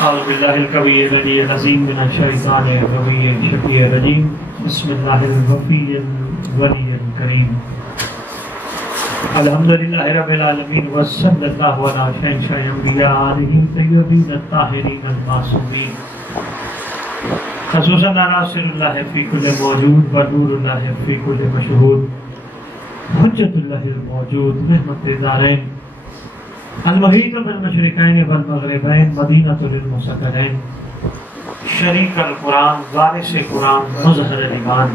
أعوذ بالله القوي العلي العظيم من الشيطان الرجيم الشقي الرجيم بسم الله الوفي الولي الكريم الحمد لله رب العالمين وصلى الله على شيخ الأنبياء آله الطيبين الطاهرين المعصومين خصوصا على سر الله في كل موجود ونور الله في كل مشهود حجة الله الموجود رحمة الدارين المحيط بالمشرقين والمغربين مدینہ للمسکنین شریک القرآن وارث قرآن مظہر الایمان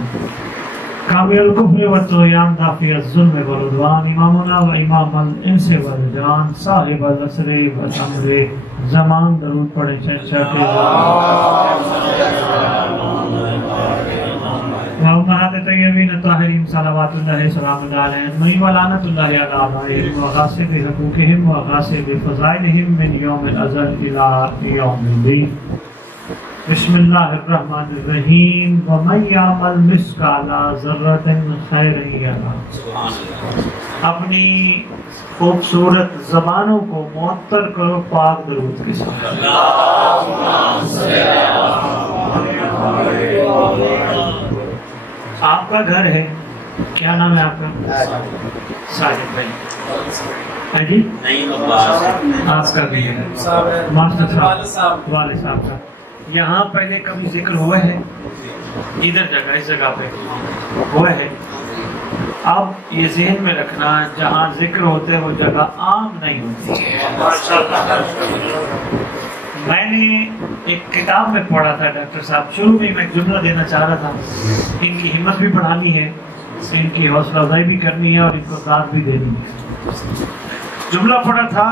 کامل الکفر والطغیان دافع الظلم والعدوان امامنا و امام الانس والجان صاحب العصر والامر زمان درود پڑھیں شہنشاہ وأمهات الطيبين الطاهرين صلوات الله سلام الله عليهم ولعنة الله على أعدائهم وغاصب حقوقهم وغاصب فضائلهم من يوم الأزل إلى يوم الدين بسم الله الرحمن الرحيم ومن يعمل مثقال ذرة خيرا يره اپنی خوبصورت زبانوں کو معطر کرو پاک درود کے ساتھ آپ کا گھر ہے، کیا نام ہے آپ کا؟ ساجد بھائی ہے جی؟ آپ کا بھی ہے ماسٹر صاحب والد صاحب کا یہاں پہلے کبھی ذکر ہوا ہے؟ ادھر جگہ اس جگہ پہ ہوا ہے؟ اب یہ ذہن میں رکھنا جہاں ذکر ہوتے وہ جگہ عام نہیں ہوتی ہے۔ میں نے ایک کتاب میں پڑھا تھا ڈاکٹر صاحب، شروع میں ایک جملہ دینا چاہ رہا تھا، ان کی ہمت بھی بڑھانی ہے، ان کی حوصلہ افزائی بھی کرنی ہے اور ان کو داد بھی دینی ہے۔ جملہ پڑھا تھا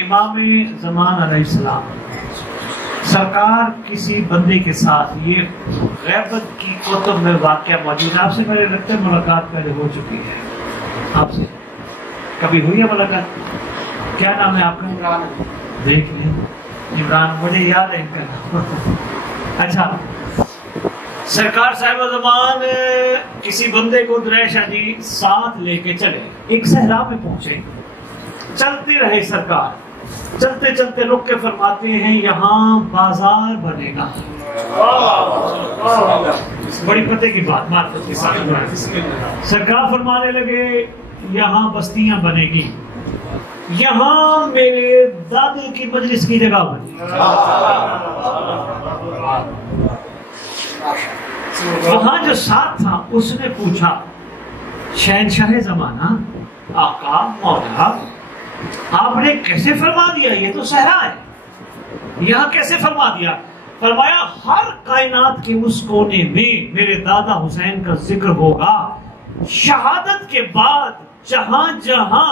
امام زمان علیہ السلام سرکار کسی بندے کے ساتھ، یہ غیبت کی کتب میں واقعہ موجود ہے، آپ سے میرے لگتا ہے ملاقات پہلے ہو چکی ہے، آپ سے کبھی ہوئی ہے ملاقات؟ کیا نام ہے آپ کا؟ دیکھ لیں عمران، مجھے یاد ہے ان کا نام۔ اچھا، سرکار صاحب زمان کسی بندے کو دریشہ جی ساتھ لے کے چلے، ایک صحرا میں پہنچے، چلتے رہے سرکار، چلتے چلتے رک کے فرماتے ہیں یہاں بازار بنے گا۔ بڑی پتے کی بات معرفت کے ساتھ سرکار فرمانے لگے یہاں بستیاں بنے گی، یہاں میرے دادو کی مجلس کی جگہ بنی۔ وہاں جو ساتھ تھا اس نے پوچھا شہنشاہ زمانہ، آقا مولا، آپ نے کیسے فرما دیا؟ یہ تو صحرا ہے، یہاں کیسے فرما دیا؟ فرمایا ہر کائنات کے اس کونے میں میرے دادا حسین کا ذکر ہوگا، شہادت کے بعد جہاں جہاں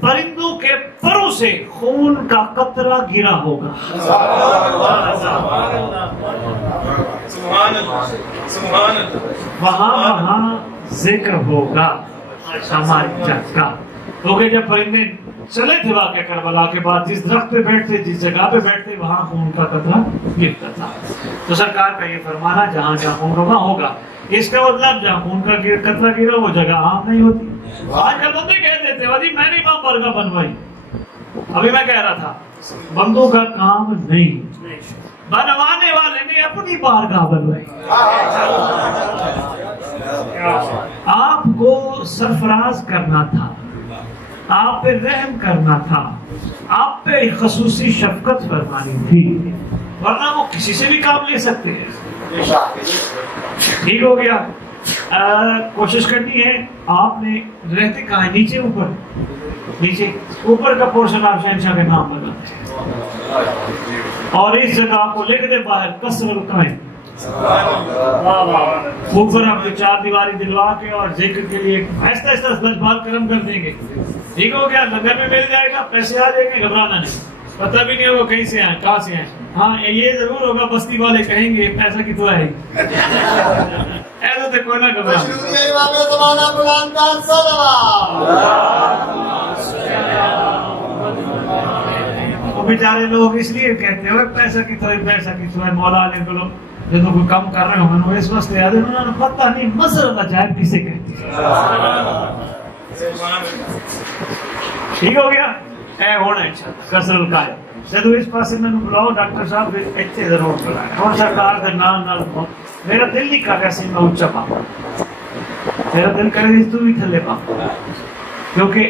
پرندوں کے پروں سے خون کا قطرہ گرا ہوگا، وہاں وہاں ذکر ہوگا ہماری جنگ کا۔ کیونکہ جب پرندے چلے تھے واقعہ کربلا کے بعد، جس درخت پہ بیٹھتے جس جگہ پہ بیٹھتے وہاں خون کا قطرہ گرتا تھا۔ تو سرکار کا یہ فرمانا جہاں جہاں خون ہوگا، اس کا مطلب جہاں خون کا قطرہ گرا وہ جگہ عام نہیں ہوتی۔ آج کل بندے کہہ دیتے ہیں میں نے امام بارگاہ بنوائی، ابھی میں کہہ رہا تھا بندوں کا کام نہیں، بنوانے والے نے اپنی بارگاہ بنوائی۔ آپ کو سرفراز کرنا تھا، آپ پہ رحم کرنا تھا، آپ پہ خصوصی شفقت فرمانی تھی، ورنہ وہ کسی سے بھی کام لے سکتے ہیں۔ ٹھیک ہو گیا؟ کوشش کرنی ہے، آپ نے رہتے کہاں ہے؟ نیچے اوپر؟ نیچے اوپر کا پورشن آپ شہنشاہ کے نام لگاتے ہیں، اور اس جگہ کو لکھ دے باہر کسر القائم، اوپر آپ کو چار دیواری دلوا کے اور ذکر کے لیے آہستہ آہستہ دس بار کرم کر دیں گے۔ ٹھیک ہو گیا؟ لنگر میں مل جائے گا، پیسے آ جائیں گے، گھبرانا نہیں۔ پتہ بھی نہیں ہوگا کہیں سے آئے کہاں سے آئے. ہاں یہ ضرور ہوگا بستی والے کہیں گے پیسہ کی دعا ہے ایسا تو کوئی نہ گھبرا. وہ بیچارے لوگ اس لیے کہتے ہیں پیسہ کی تو ہے مولا علیہ کو لوگ جب کوئی کام کر رہے ہوں اس وقت یاد ہے انہوں نے پتہ نہیں مسر عجائب کسے کہتے ہیں. ٹھیک ہو گیا اے ہونا اچھا کسر القائم. جدو اس پاسے میں بلاؤ ڈاکٹر صاحب اتنے ضرور بلائیں اور سرکار کے نال میرا دل نہیں کر رہا سی میں اونچا پاؤں میرا دل کر رہی تو بھی تھلے پاؤں کیونکہ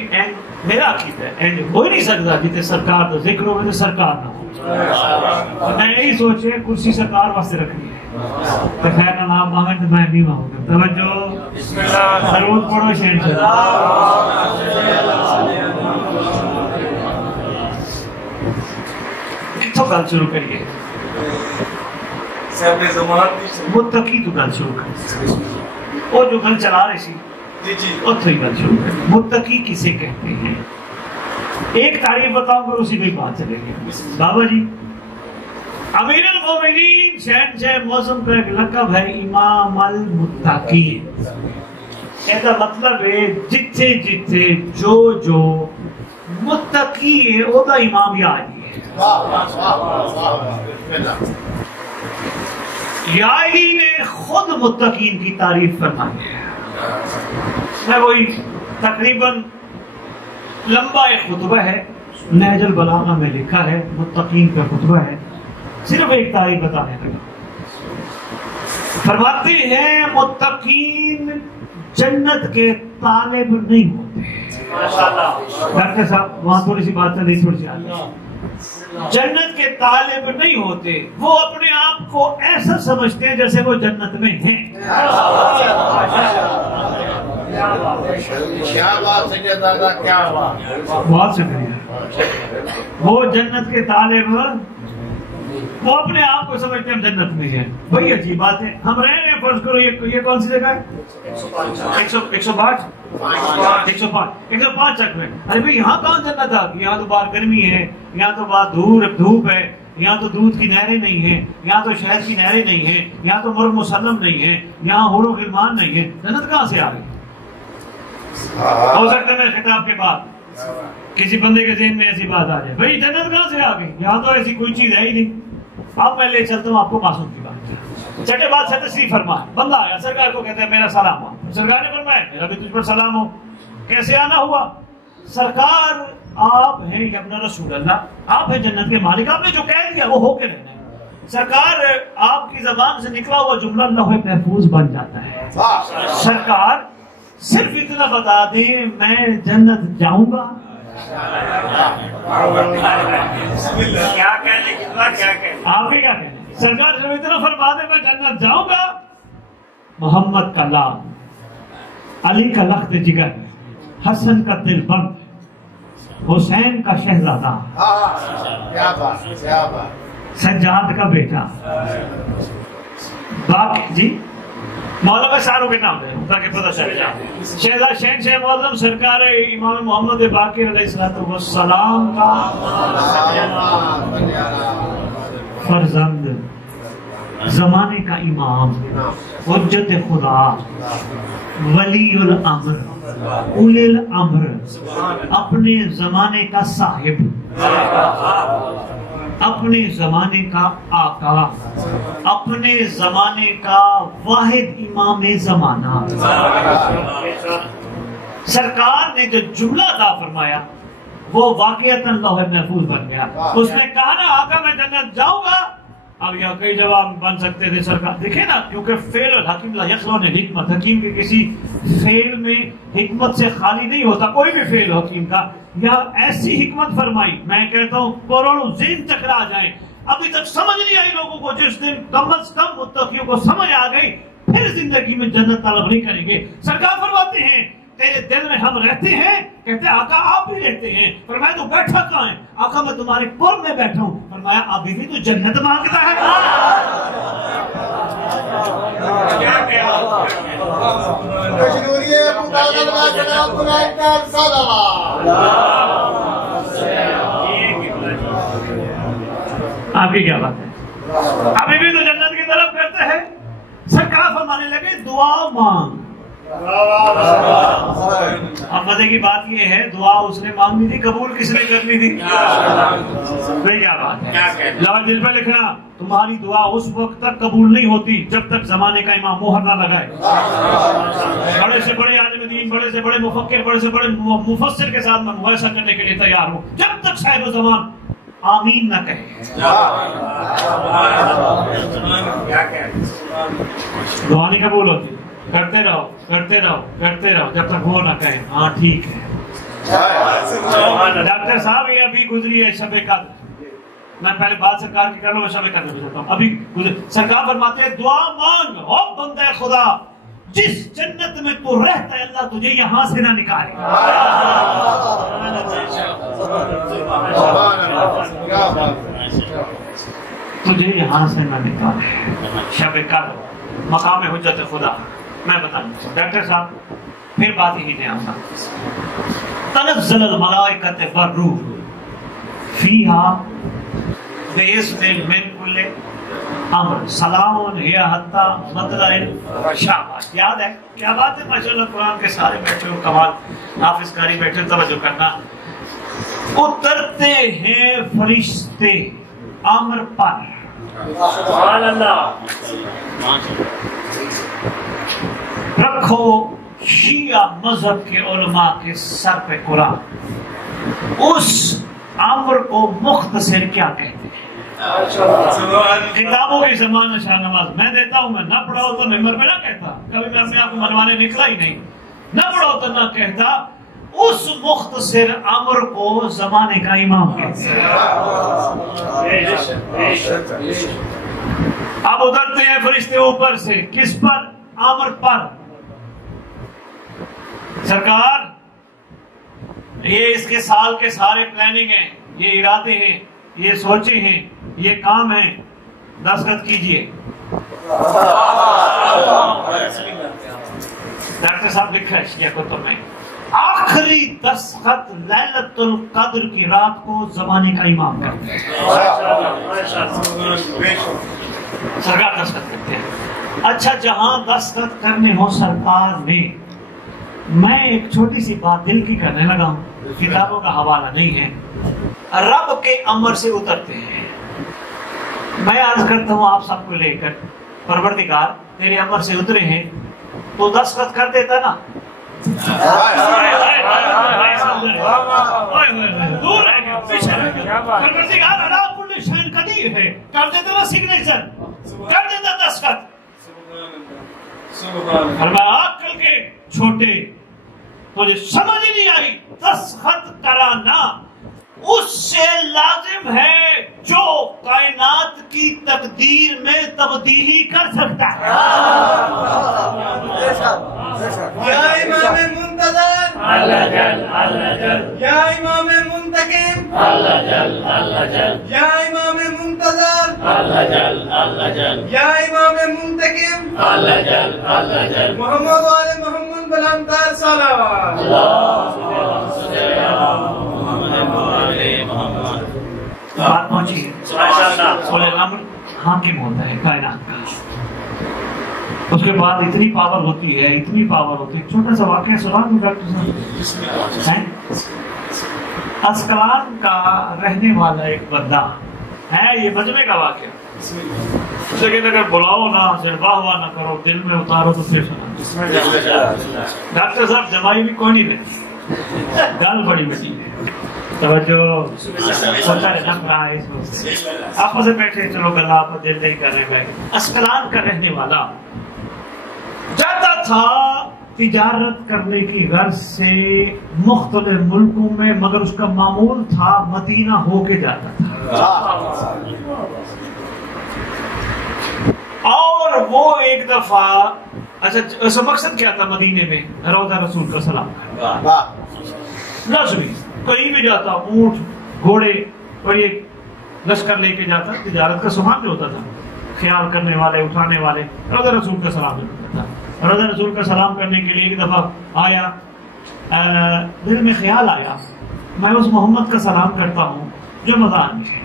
میرا عقیدہ ہے اینڈ ہو ہی نہیں سکتا جتنے سرکار تو ذکر ہوگا تو سرکار نہ ہو. میں یہی سوچے کرسی سرکار واسطے رکھنی ہے تو خیر نہ نام مانگیں تو میں نہیں مانگوں گا. توجہ درود پڑھو شہن سے کتوں گل شروع کریے متقی تو گل شروع کریے وہ جو گل چلا رہی سی اتوں ہی گل شروع کریے. متقی کسے کہتے ہیں ایک تعریف بتاؤں گا اسی میں بات چلے گی. بابا جی امیر المومنین شہنشاہ موسم کا ایک لقب ہے امام المتقین. ایسا مطلب ہے جتھے جتھے جو متقی ہے وہ دا امام یاد ہے. یائی نے خود متقین کی تعریف فرمائی ہے. میں وہی تقریباً لمبا ایک خطبہ ہے نہج البلاغہ میں لکھا ہے متقین کا خطبہ ہے صرف ایک تعریف بتانے لگا. فرماتے ہیں متقین جنت کے طالب نہیں ہوتے. ڈاکٹر صاحب وہاں تھوڑی سی بات نہیں تھوڑی سی آتی. جنت کے طالب نہیں ہوتے وہ اپنے آپ کو ایسا سمجھتے ہیں جیسے وہ جنت میں ہیں. بہت شکریہ. وہ جنت کے طالب وہ اپنے آپ کو سمجھتے ہیں ہم جنت میں ہیں. بھائی عجیب بات ہے ہم رہ رہے ہیں فرض کرو یہ کون سی جگہ ہے 105 تک میں. ارے بھائی یہاں کہاں جنت آ گئی. یہاں تو باہر گرمی ہے یہاں تو باہر دھوپ ہے یہاں تو دودھ کی نہریں نہیں ہیں یہاں تو شہد کی نہریں نہیں ہیں یہاں تو مرغ مسلم نہیں ہے یہاں حور و غلمان نہیں ہے. جنت کہاں سے آ گئی. ہو سکتا ہے خطاب کے بعد کسی بندے کے ذہن میں ایسی بات آ جائے بھائی جنت کہاں سے آ گئی یہاں تو ایسی کوئی چیز ہے ہی نہیں. اب میں لے چلتا ہوں آپ کو معصوم کی بات. چھٹے بات سے تشریف فرمائے بندہ آیا سرکار کو کہتے ہیں میرا سلام ہو. سرکار نے فرمایا میرا بھی تجھ پر سلام ہو. کیسے آنا ہوا. سرکار آپ ہیں ابن رسول اللہ آپ ہیں جنت کے مالک آپ نے جو کہہ دیا وہ ہو کے رہنا ہے. سرکار آپ کی زبان سے نکلا ہوا جملہ لوح محفوظ بن جاتا ہے. سرکار صرف اتنا بتا دیں میں جنت جاؤں گا. کیا کہنے آپ ہی کیا کہنے. سرکار صرف اتنا فرما دیں میں جنت جاؤں گا. محمد کا لال علی کا لخت جگر حسن کا دل بند حسین کا شہزادہ سجاد کا بیٹا باقی جی مولانا شاہ رخ کے نام ہے تاکہ پتہ چل جائے. شہزادہ شہنشاہ معظم سرکار امام محمد باقر علیہ السلام کا فرزند زمانے کا امام حجت خدا ولی الامر اولی الامر اپنے زمانے کا صاحب اپنے زمانے کا آقا اپنے زمانے کا واحد امام زمانہ. سرکار نے جو جملہ عطا فرمایا وہ واقعتاً لوح محفوظ بن گیا. اس نے کہا نا آقا میں جنت جاؤں گا. اب یہاں کئی جواب بن سکتے تھے سرکار دیکھیں نا کیونکہ فعل الحکیم لا یخلون حکمت. حکیم کے کسی فعل میں حکمت سے خالی نہیں ہوتا کوئی بھی فعل حکیم کا. یا ایسی حکمت فرمائی میں کہتا ہوں کروڑوں ذہن ٹکرا جائیں ابھی تک سمجھ نہیں آئی لوگوں کو. جس دن کم از کم متقیوں کو سمجھ آ گئی پھر زندگی میں جنت طلب نہیں کریں گے. سرکار فرماتے ہیں تیرے دل میں ہم رہتے ہیں. کہتے ہیں آقا آپ بھی رہتے ہیں. فرمایا تو بیٹھا کہاں ہے. آقا میں تمہارے پر میں بیٹھا ہوں. فرمایا ابھی بھی تو جنت مانگتا ہے. آپ کی کیا بات ہے؟ ابھی بھی تو جنت کی طرف کرتے ہیں. سرکار فرمانے لگے دعا مانگ. اب مزے کی بات یہ ہے دعا اس نے مانگنی تھی, قبول کس نے کرنی تھی؟ کیا بات ہے. لوح دل پہ لکھنا تمہاری دعا اس وقت تک قبول نہیں ہوتی جب تک زمانے کا امام مہر نہ لگائے. بڑے سے بڑے عالم دین, بڑے سے بڑے مفکر, بڑے سے بڑے مفسر کے ساتھ میں مباحثہ کرنے کے لیے تیار ہوں جب تک صاحب زمان آمین نہ کہے. دعا نہیں قبول ہوتی. کرتے رہو کرتے رہو کرتے رہو جب تک وہ نہ کہیں ہاں ٹھیک ہے. ڈاکٹر صاحب یہ ابھی گزری ہے شب قدر. میں پہلے بات سرکار کی کر لوں, میں شب قدر میں جاتا ہوں. ابھی سرکار فرماتے ہیں دعا مانگ او بندہ خدا, جس جنت میں تو رہتا ہے اللہ تجھے یہاں سے نہ نکالے. تجھے یہاں سے نہ نکالے. شب قدر مقام حجت خدا. میں بتاؤں ڈاکٹر صاحب پھر بات ہی نہیں آتا. تنزل الملائکۃ والروح فیہا بإذن من کل امر سلام ہی حتی مطلع الشام. یاد ہے کیا بات ہے؟ ماشاءاللہ قرآن کے سارے بیٹھے ہو, کمال حافظ کاری بیٹھے, توجہ کرنا. اترتے ہیں فرشتے امر پر. سبحان اللہ. رکھو شیعہ مذہب کے علماء کے سر پہ قرآن. اس امر کو مختصر کیا کہتے ہیں؟ کتابوں کی زمانہ شاہ نواز میں دیتا ہوں, میں نہ پڑھا ہو تو ممبر پہ نہ کہتا, کبھی میں اپنے آپ کو منوانے نکلا ہی نہیں, نہ پڑھا ہو تو نہ کہتا. اس مختصر امر کو زمانے کا امام کہتے ہیں. اب اترتے ہیں فرشتے اوپر سے کس پر؟ امر پر. سرکار یہ اس کے سال کے سارے پلاننگ ہیں, یہ ارادے ہیں, یہ سوچے ہیں, یہ کام ہیں, دستخط کیجئے. ڈاکٹر صاحب لکھا ہے شیعہ کتب میں آخری دستخط لیلۃ القدر کی رات کو زمانے کا امام کرتے ہیں. سرکار دستخط کرتے ہیں. اچھا جہاں دستخط کرنے ہو سرکار نے, میں ایک چھوٹی سی بات دل کی کرنے لگا ہوں, کتابوں کا حوالہ نہیں ہے. رب کے امر سے اترتے ہیں. میں عرض کرتا ہوں آپ سب کو لے کر, پروردگار تیرے امر سے اترے ہیں تو دستخط کر دیتا نا. دور رہ گیا, پیچھے رہ گیا. پروردگار علی کل شیء قدیر ہے, کر دیتا نا سگنیچر, کر دیتا دستخط. فرمایا عقل کے چھوٹے تجھے سمجھ نہیں آئی, دستخط کرانا اس سے لازم ہے جو کائنات کی تقدیر میں تبدیلی کر سکتا ہے. یا امام منتظر یا امام منتقم یا امام منتظر یا امام منتقم محمد والے محمد بلندر صلوات. بات پہنچی ہے. امر حاکم ہوتا ہے کائنات کا. اس کے بعد اتنی پاور ہوتی ہے, اتنی پاور ہوتی ہے. چھوٹا سا واقعہ سنا دوں ڈاکٹر صاحب. اسکلان کا رہنے والا ایک بندہ ہے, یہ مجمع کا واقعہ. لیکن اگر بلاؤ نہ, جڑوا ہوا نہ کرو, دل میں اتارو تو پھر سنا. ڈاکٹر صاحب جمائی بھی کوئی نہیں رہتی, دل بڑی بڑی ہے. توجہ سوچا رہنا رہا ہے. آپ سے بیٹھے, چلو گلا آپ دل نہیں کر رہے بیٹھے. اسکلان کا رہنے والا جاتا تھا تجارت کرنے کی غرض سے مختلف ملکوں میں, مگر اس کا معمول تھا مدینہ ہو کے جاتا تھا. اور وہ ایک دفعہ, اچھا اس مقصد کیا تھا مدینے میں روضہ رسول کا سلام کرنا لازمی. کہیں بھی جاتا, اونٹ گھوڑے اور یہ لشکر لے کے جاتا, تجارت کا سامان جو ہوتا تھا, خیال کرنے والے, اٹھانے والے, روضہ رسول کا سلام کرتا تھا. روضہ رسول کا سلام کرنے کے لیے ایک دفعہ آیا, دل میں خیال آیا میں اس محمد کا سلام کرتا ہوں جو میدان میں ہے.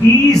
30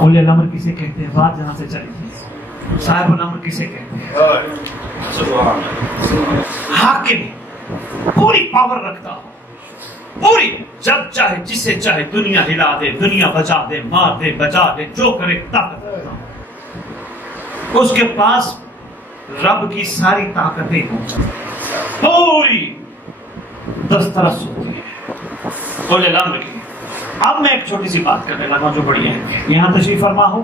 اولی الامر کسے کہتے ہیں؟ بات جہاں سے چلی، صاحب الامر کسے کہتے ہیں؟ حاکم پوری پاور رکھتا ہو، پوری، جب چاہے جسے چاہے دنیا ہلا دے، دنیا بچا دے، مار دے، بچا دے، جو کرے طاقت رکھتا ہو۔ اس کے پاس رب کی ساری طاقتیں ہوں، پوری دسترس ہوتی ہے اولی الامر کی۔ اب میں ایک چھوٹی سی بات کرنے لگا جو بڑی ہے، یہاں تشریف فرما ہو،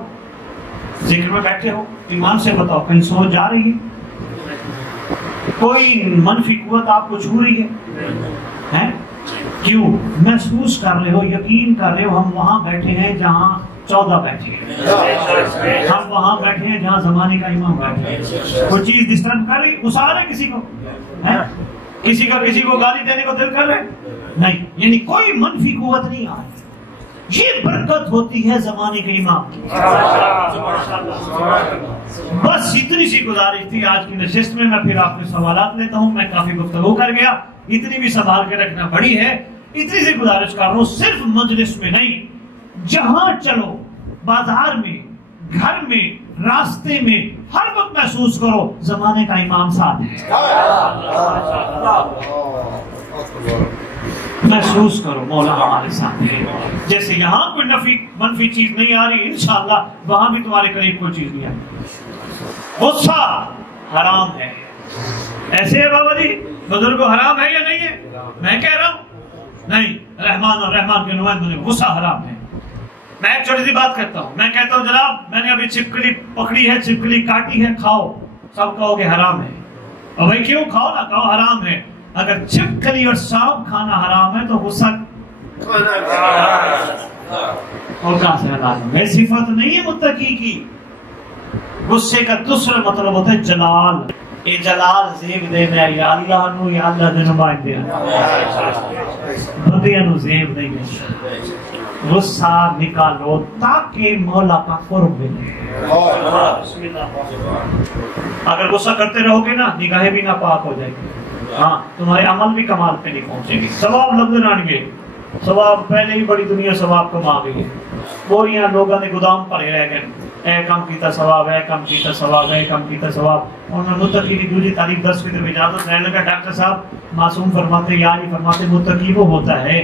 ذکر میں بیٹھے ہو، ایمان سے بتاؤ کہیں سوچ جا رہی ہے؟ کوئی منفی قوت آپ کو چھو رہی ہے؟ کیوں؟ محسوس کر رہے ہو، یقین کر رہے ہو ہم وہاں بیٹھے ہیں جہاں 14 بیٹھے ہیں، ہم وہاں بیٹھے ہیں جہاں زمانے کا امام بیٹھے ہیں۔ کوئی چیز ڈسٹرب کر رہی غصہ آ رہا ہے کسی کو؟ کسی کو گالی دینے کو دل کر رہے نہیں، یعنی کوئی منفی قوت نہیں آ رہی۔ یہ برکت ہوتی ہے زمانے کے امام کی۔ بس اتنی سی گزارش تھی آج کی نشست میں، میں پھر آپ کے سوالات لیتا ہوں، میں کافی گفتگو کر گیا، اتنی بھی سنبھال کے رکھنا بڑی ہے۔ اتنی سی گزارش کر رہا ہوں، صرف مجلس میں نہیں، جہاں چلو، بازار میں، گھر میں، راستے میں، ہر وقت محسوس کرو زمانے کا امام ساتھ ہے۔ محسوس کرو مولا ہمارے ساتھ ہے۔ جیسے یہاں کوئی منفی چیز نہیں آ رہی، انشاءاللہ وہاں بھی تمہارے قریب کوئی چیز نہیں آئی۔ غصہ حرام ہے، ایسے ہے بابا جی؟ بزرگوں حرام ہے یا نہیں ہے؟ میں کہہ رہا ہوں نہیں، رحمان اور رحمان کے نمائندوں نے غصہ حرام ہے۔ میں ایک چھوٹی سی بات کرتا ہوں، میں کہتا ہوں جناب میں نے ابھی چھپکلی پکڑی ہے، چھپکلی کاٹی ہے، کھاؤ، سب کہو گے حرام ہے۔ اور بھائی کیوں؟ کھاؤ نہ، کہو حرام ہے۔ اگر چھپکلی اور سانپ کھانا حرام ہے تو غصہ اور کہاں سے حلال ہے؟ یہ صفت نہیں ہے متقی کی۔ غصے کا دوسرا مطلب ہوتا ہے جلال۔ یہ جلال زیب دینا ہے، یا اللہ نو یا اللہ دے نمائندے بندیاں نو زیب نہیں دینا۔ غصہ نکالو تاکہ مولا کا قرب ملے۔ اگر غصہ کرتے رہو گے نا، نگاہیں بھی ناپاک ہو جائے گی، ہاں تمہارے عمل بھی کمال پہ نہیں پہنچے گی، ثواب لفظ ران گے، ثواب پہلے ہی بڑی دنیا ثواب کما گئی ہے، بوریاں لوگوں نے گودام پڑے رہ گئے، اے کم کیتا ثواب، اے کم کیتا ثواب، اے کم کیتا ثواب۔ اور میں متقی کی دوسری تعریف درس کی طرف اجازت لینے لگا، ڈاکٹر صاحب معصوم فرماتے یا نہیں فرماتے متقی وہ ہوتا ہے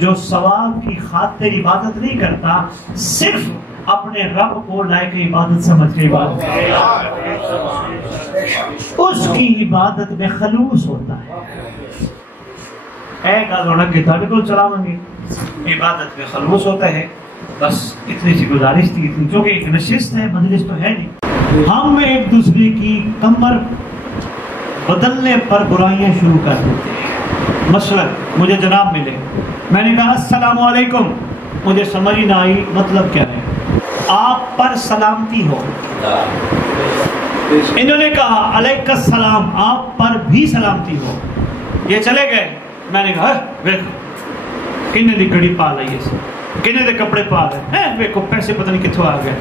جو ثواب کی خاطر عبادت نہیں کرتا، صرف اپنے رب کو لائق عبادت سمجھ کے عبادت، اس کی عبادت میں خلوص ہوتا ہے۔ اے گل ہونا کہ تھوڑے کو چلا منگی عبادت میں خلوص ہوتا ہے۔ بس اتنی سی گزارش تھی، کیونکہ ایک نشست ہے، مجلس تو ہے نہیں، ہم ایک دوسرے کی کمر بدلنے پر برائیاں شروع کر دیتے ہیں۔ مثلا مجھے جناب ملے، میں نے کہا السلام علیکم، مجھے سمجھ نہ آئی مطلب کیا ہے، آپ پر سلامتی ہو۔ انہوں نے کہا علیک السلام، آپ پر بھی سلامتی ہو۔ یہ چلے گئے، میں نے کہا دیکھو کنے دی گڑی پا لئی ہے، کنے دے کپڑے پا لے، دیکھو پیسے پتہ نہیں کتھوں آ گئے۔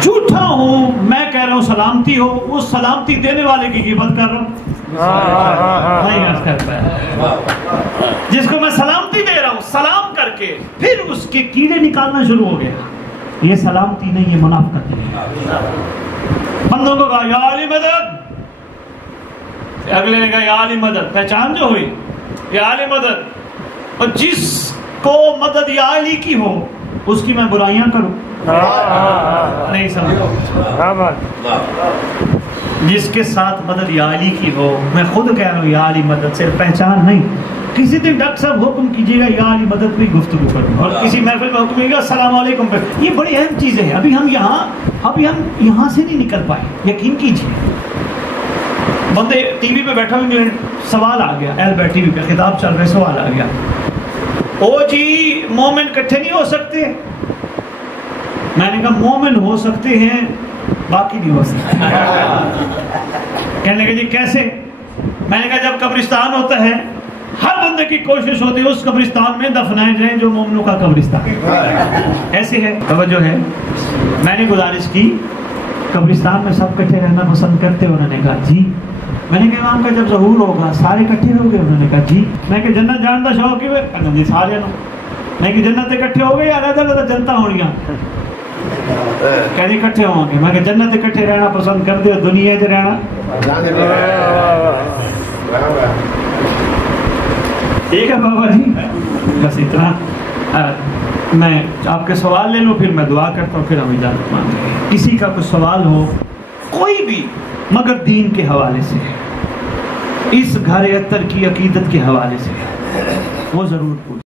جھوٹا ہوں، میں کہہ رہا ہوں سلامتی ہو، اس سلامتی دینے والے کی غیبت کر رہا ہوں، نہیں عرض کر پایا۔ جس کو میں سلامتی دے رہا ہوں، سلام کر کے پھر اس کے کیڑے نکالنا شروع ہو گیا، یہ سلامتی نہیں، یہ منافقت ہے۔ بندوں کو کہا یا علی مدد، اگلے نے کہا یا علی مدد، پہچان جو ہوئی یا علی مدد، اور جس کو مدد یا علی کی ہو اس کی میں برائیاں کروں، نہیں سمجھا؟ جس کے ساتھ مدد یا علی کی ہو، میں خود کہہ رہا ہوں یا علی مدد، صرف پہچان نہیں۔ کسی دن ڈاکٹر صاحب حکم کیجیے گا یا علی مدد پہ گفتگو کروں، اور کسی محفل میں حکم گا السلام علیکم پہ، یہ بڑی اہم چیز ہے۔ ابھی ہم یہاں سے نہیں نکل پائے، یقین کیجیے۔ بندے ٹی وی پہ بیٹھا ہوئے، سوال آ گیا، ایل بیٹھ ٹی وی پہ خطاب چل رہے، سوال آ گیا، او جی مومن کٹھے نہیں ہو سکتے؟ میں نے کہا مومن ہو سکتے ہیں، باقی نہیں ہو سکتے۔ کہنے لگے جی کیسے؟ میں نے کہا جب قبرستان ہوتا ہے، ہر بندے کی کوشش ہوتی ہے اس قبرستان میں دفنائے جائیں جو مومنوں کا قبرستان ایسے ہے۔ توجہ ہے، میں نے گزارش کی قبرستان میں سب کٹھے رہنا پسند کرتے، انہوں نے کہا جی۔ میں نے کہا امام کا جب ظہور ہوگا سارے کٹھے ہو گئے، انہوں نے کہا جی۔ میں کہ جنت جان دا شوق ہے؟ کہنا جی سارے نو۔ میں کہ جنت اکٹھے ہو گئے یا علیحدہ علیحدہ جنتا ہونیاں؟ کہتے کٹھے ہوں گے. میں کہ جنت کٹھے رہنا پسند کر دے, دنیا تے رہنا ٹھیک ہے بابا جی. بس اتنا. میں آپ کے سوال لے لوں, پھر میں دعا کرتا ہوں, پھر ہم اجازت مانگیں گے. کسی کا کوئی سوال ہو کوئی بھی, مگر دین کے حوالے سے, اس گھر اتر کی عقیدت کے حوالے سے, وہ ضرور پوچھیں.